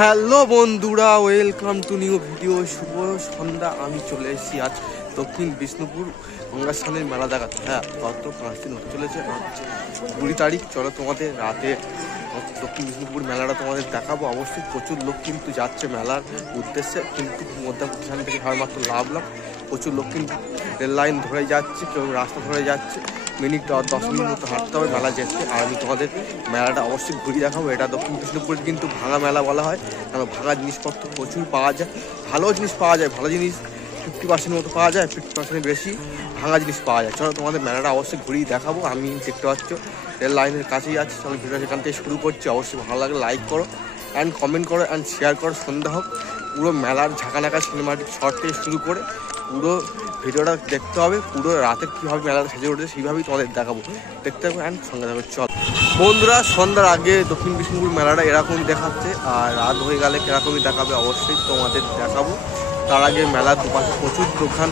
Hello বন্ধুরা, welcome to new video. শুভ সন্ধ্যা। আমি চলে এসেছি আজ দক্ষিণ বিষ্ণুপুর গঙ্গাস্থানের মেলা দেখাতে। হ্যাঁ, গত 5 দিন হতে চলেছে, আজ 20 তারিখ। চলো তোমাদের রাতে দক্ষিণ বিষ্ণুপুর মেলাটা তোমাদের দেখাবো। অবশ্যই প্রচুর লোক কিন্তু যাচ্ছে মেলার উদ্দেশ্যে, কিন্তু মধ্যখান থেকে হয় মাত্র লাভ প্রচুর লোক কিন্তু রেল লাইন ধরে যাচ্ছে, কেউ রাস্তা ধরে যাচ্ছে। মিনিট 10 মিনিট মতো হাঁটতে হবে মেলা যেতে। আর আমি তোমাদের মেলাটা অবশ্যই ঘুরিয়ে দেখাবো। এটা দক্ষিণ বিষ্ণুপুরের কিন্তু ভাঙা মেলা বলা হয়, কারণ ভাঙা জিনিসপত্র প্রচুর পাওয়া যায়। ভালো জিনিস পাওয়া যায়, ভালো জিনিস 50% মতো পাওয়া যায়, 50% বেশি ভাঙা জিনিস পাওয়া যায়। চলো তোমাদের মেলাটা অবশ্যই ঘুরিয়ে দেখাবো। আমি দেখতে পাচ্ছ রেল লাইনের কাছেই আছি। চলো ভিডিও সেখান থেকে শুরু করছি। অবশ্যই ভালো লাগলে লাইক করো অ্যান্ড কমেন্ট করো অ্যান্ড শেয়ার করো। সন্ধ্যা হোক, পুরো মেলার ঝাঁকানাকা সিনেমাটিক শর্ট থেকে শুরু করে পুরো ভিডিওটা দেখতে হবে। পুরো রাতে কীভাবে মেলাটা সেজে উঠেছে সেইভাবেই তোমাদের দেখাবো। দেখতে হবে অ্যান্ড সঙ্গে থাকবে। চল বন্ধুরা, সন্ধ্যার আগে দক্ষিণ বিষ্ণুপুর মেলাটা এরকমই দেখাচ্ছে, আর রাত হয়ে গেলে এরকমই দেখাবে। অবশ্যই তোমাদের দেখাবো। তার আগে মেলার দুপাশে প্রচুর দোকান।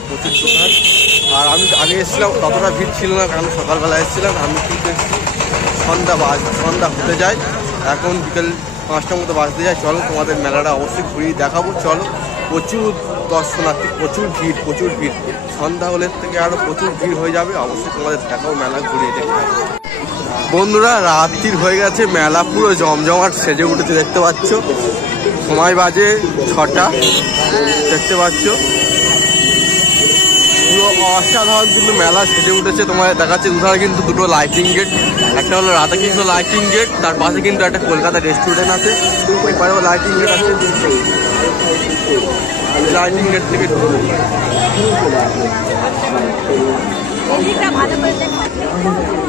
আর আমি আগে এসেছিলাম, ততটা ভিড় ছিল না, কারণ সকালবেলা এসেছিলাম। আমি কিন্তু এসেছি সন্ধ্যা হতে যায়, এখন বিকেল 5টার মতো বাজতে যায়। চলো তোমাদের মেলাটা অবশ্যই ঘুরিয়ে দেখাবো। চলো, প্রচুর দর্শনার্থী, প্রচুর ভিড়। সন্ধ্যা হলে থেকে আরও প্রচুর ভিড় হয়ে যাবে। অবশ্যই তোমাদের দেখাবো, মেলা ঘুরিয়ে দেখতে হবে। বন্ধুরা, রাত্রির হয়ে গেছে, মেলা পুরো জমজমাট সেজে উঠেছে। দেখতে পাচ্ছ সময় বাজে 6টা। দেখতে পাচ্ছ পুরো অসাধারণ কিন্তু মেলা সেজে উঠেছে। তোমার দেখাচ্ছে দুধারে কিন্তু দুটো লাইটিং গেট। একটা হলো রাধাকৃষ্ণ লাইটিং গেট, তার পাশে কিন্তু একটা কলকাতা রেস্টুরেন্ট আছে। ওই পারেও লাইটিং গেট আছে। লাইটিং গেট থেকে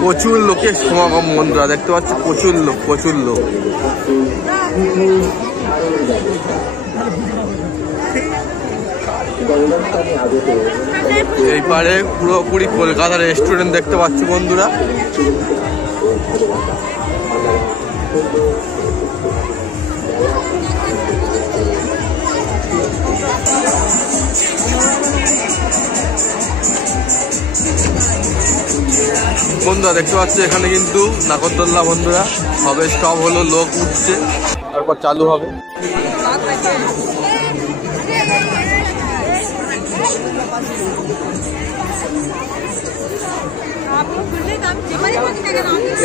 প্রচুর লোকের সমাগম। বন্ধুরা দেখতে পাচ্ছ প্রচুর লোক। এই পারে পুরোপুরি কলকাতা রেস্টুরেন্ট দেখতে পাচ্ছ বন্ধুরা। বন্ধুরা দেখতে পাচ্ছি এখানে কিন্তু নাগরদোল্লা বন্ধুরা সবে স্টপ হলো, লোক উঠছে, তারপর চালু হবে।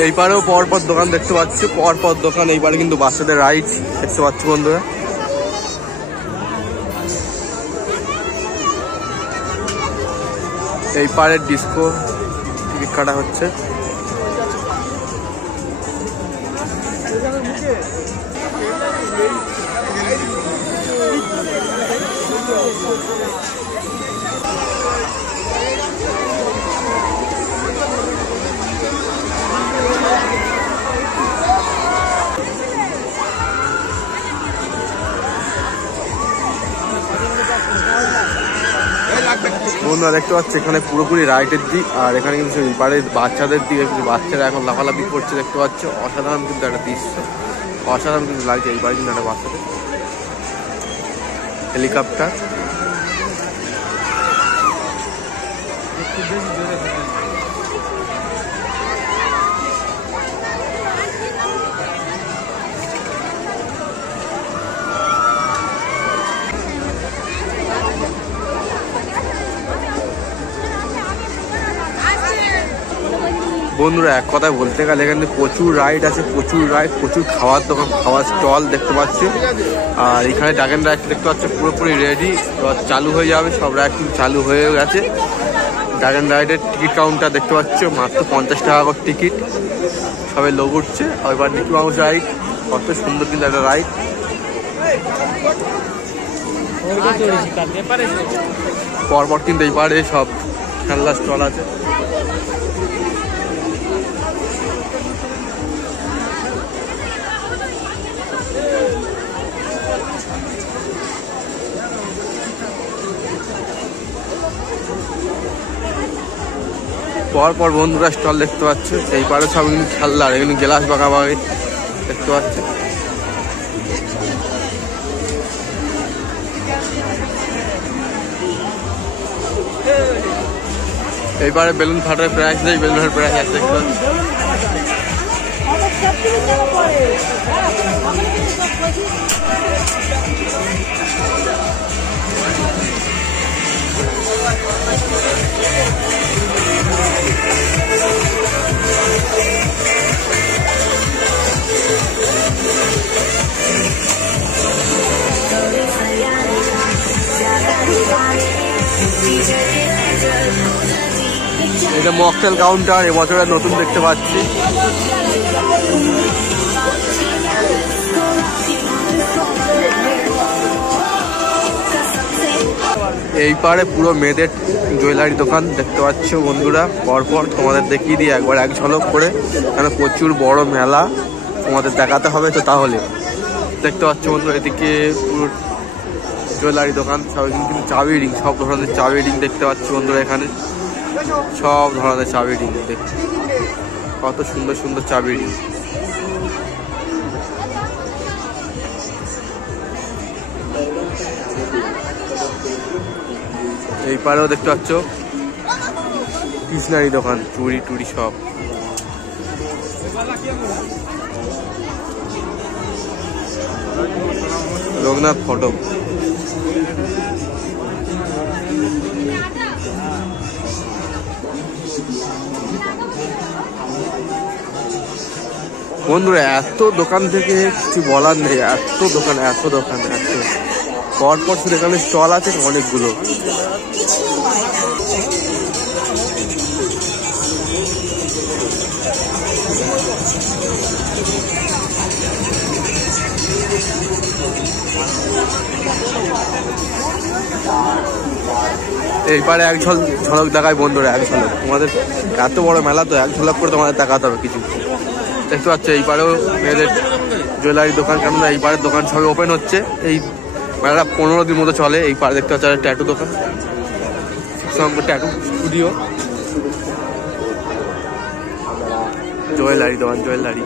এইবারেও পরপর দোকান দেখতে পাচ্ছি, পরপর দোকান। এইবারে কিন্তু বাচ্চাদের রাইড দেখতে পাচ্ছি বন্ধুরা। এই পারে ডিস্কো টিকিট কাটা হচ্ছে। বন্ধুরা দেখতে পাচ্ছি এখানে পুরোপুরি রাইটের দিক, আর এখানে কিন্তু বাচ্চাদের দিকে বাচ্চারা এখন লাফালাফি করছে। দেখতে পাচ্ছ অসাধারণ কিন্তু একটা দৃশ্য, অসাধারণ কিন্তু লাগছে। এইবারে কিন্তু একটা বাচ্চাদের হেলিকপ্টার। বন্ধুরা এক কথায় বলতে গেলে এখানে প্রচুর রাইড আছে, প্রচুর খাওয়ার দোকান, খাওয়ার স্টল দেখতে পাচ্ছি। আর এখানে ড্রাগন রাইড দেখতে পাচ্ছি পুরোপুরি রেডি, চালু হয়ে যাবে। সব রাইড কিন্তু চালু হয়ে গেছে। ড্রাগন রাইডের টিকিট কাউন্টার দেখতে পাচ্ছ, মাত্র 50 টাকা করে টিকিট। সবাই লোক উঠছে। এবার মিকি মাউস রাইড, কত সুন্দর কিন্তু একটা রাইড। পরপর কিন্তু এইবারে সব খেলনা স্টল আছে। পরপর বন্ধুরা স্টল দেখতে পাচ্ছ। এই পারে সব কিন্তু খেলনার, এখানে গ্লাস বাগাবাগি দেখতে পাচ্ছ। এইবারে বেলুন ফাটার প্রাইস নেই, বেলুনের প্রাইস আছে দেখতে পাচ্ছি। এটা মকটেল কাউন্টার এবছরের নতুন দেখতে পাচ্ছি। এই পারে পুরো মেয়েদের জুয়েলারি দোকান দেখতে পাচ্ছ বন্ধুরা। পরপর তোমাদের দেখিয়ে দিই একবার এক ঝলক করে, এখানে প্রচুর বড় মেলা, তোমাদের দেখাতে হবে তো। তাহলে দেখতে পাচ্ছ বন্ধুরা এদিকে পুরো জুয়েলারি দোকান, সব কিন্তু চাবি রিং, সব ধরনের চাবি রিং দেখতে পাচ্ছ বন্ধুরা। এখানে সব ধরনের চাবি রিং দেখছি, কত সুন্দর সুন্দর চাবি রিং। এই পারেও দেখতে পাচ্ছ কৃষ্ণারি দোকান, চুড়ি টুড়ি সব। লোকনাথ ফটো, বন্ধুরা এত দোকান থেকে কিছু বলার নেই, এত দোকান এত দোকান এত পরপর শুধু এখানে স্টল আছে অনেকগুলো। এইবারে এক ঝলক দেখায় বন্ধুরা, এক ঝলক তোমাদের, এত বড় মেলা তো এক ঝলক করে তোমাদের দেখাতে হবে কিছু। দেখতে পাচ্ছ এইবারেও মেয়েদের জুয়েলারি দোকান, কেননা এইবারের দোকান সবই ওপেন হচ্ছে। এই মেলাটা 15 দিন মতো চলে। এই পারে দেখতে পাচ্ছ ট্যাটু দোকান, ট্যাটু স্টুডিও, জুয়েলারি দোকান, জুয়েলারি।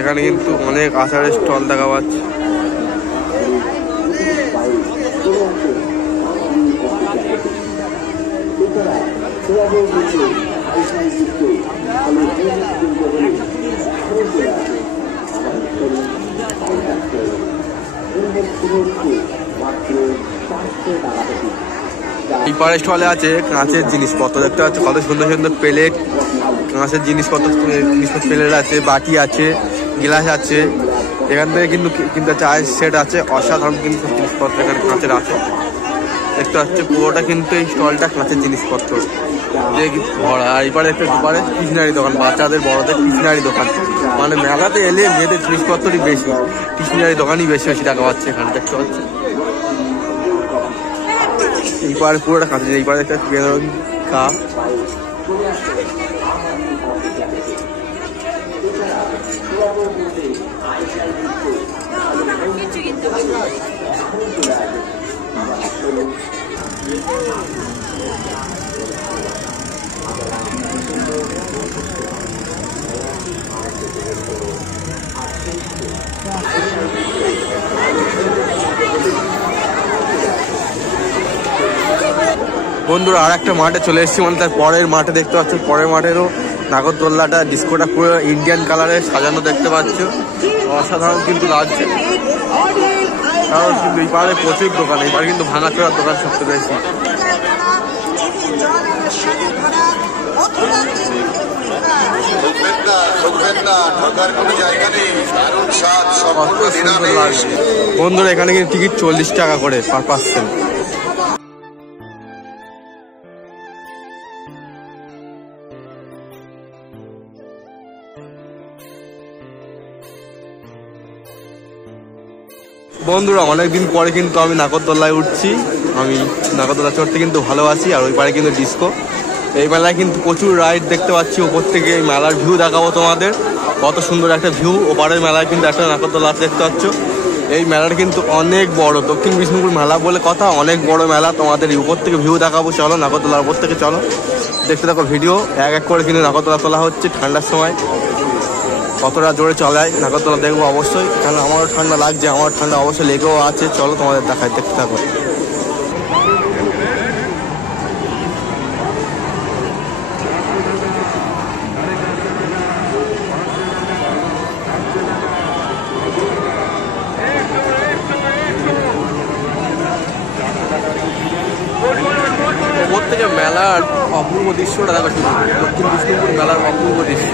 এখানে কিন্তু অনেক আচারের স্টল দেখা পাচ্ছে। এই পাড়ে স্টলে আছে কাঁচের জিনিসপত্র, দেখতে পাচ্ছ কত সুন্দর সুন্দর প্লেট, কাঁচের জিনিসপত্র, প্লেট আছে, বাটি আছে, গ্লাস আছে। এখান থেকে কিন্তু চায়ের সেট আছে, অসাধারণ কিন্তু জিনিসপত্র এখানে কাঁচের আছে। দেখতে পাচ্ছ পুরোটা কিন্তু এই স্টলটা কাঁচের জিনিসপত্র দিয়ে ভরা। আর এবারে একটা দুপারে স্টেশনারি দোকান, বাচ্চাদের বড়দের স্টেশনারি দোকান। মানে মেলাতে এলে মেয়েদের জিনিসপত্রই বেশি, স্টেশনারি দোকানই বেশি বেশি টাকা পাচ্ছে এখানে। দেখতে পাচ্ছ এইবার পুরোটা কাঁচের। এইবার একটা কাপ, বন্ধুরা আর একটা মাঠে চলে এসেছি, মানে তার পরের মাঠে দেখতে পাচ্ছ, পরের মাঠেরও নাগরদোল্লাটা ডিস্কোটা পুরো ইন্ডিয়ান কালারে সাজানো দেখতে পাচ্ছ, অসাধারণ কিন্তু লাগছে। কারণ কিন্তু এই পাড়ে প্রচুর দোকান, এই পাড়ে কিন্তু ভাঙাচোরার দোকান সবচেয়ে বেশি। বন্ধুরা এখানে কিন্তু টিকিট 40 টাকা করে পার পার্সন। বন্ধুরা অনেকদিন পরে কিন্তু আমি নাগরদোল্লায় উঠছি। আমি নাগরদোল্লা চড়তে কিন্তু ভালোবাসি। আর ওই পারে কিন্তু ডিস্কো। এই মেলায় কিন্তু প্রচুর রাইড দেখতে পাচ্ছি উপর থেকে। এই মেলার ভিউ দেখাবো তোমাদের, কত সুন্দর একটা ভিউ। ওপারের মেলায় কিন্তু একটা নাগরদোলা দেখতে পাচ্ছ। এই মেলাটা কিন্তু অনেক বড়, দক্ষিণ বিষ্ণুপুর মেলা বলে কথা, অনেক বড় মেলা। তোমাদের উপর থেকে ভিউ দেখাবো, চলো নাগরদোলার উপর থেকে চলো, দেখতে থাকো ভিডিও। এক এক করে কিন্তু নাগরদোলা তোলা হচ্ছে ঠান্ডার সময়, কতটা জোরে চলায় নাগরদোলা দেখবো অবশ্যই, কারণ আমারও ঠান্ডা লাগছে, আমার ঠান্ডা অবশ্যই লেগেও আছে। চলো তোমাদের দেখাই, দেখতে থাকো। ওপর থেকে মেলার অপূর্ব দৃশ্যটা দেখো, দক্ষিণ বিষ্ণুপুর মেলার অপূর্ব দৃশ্য।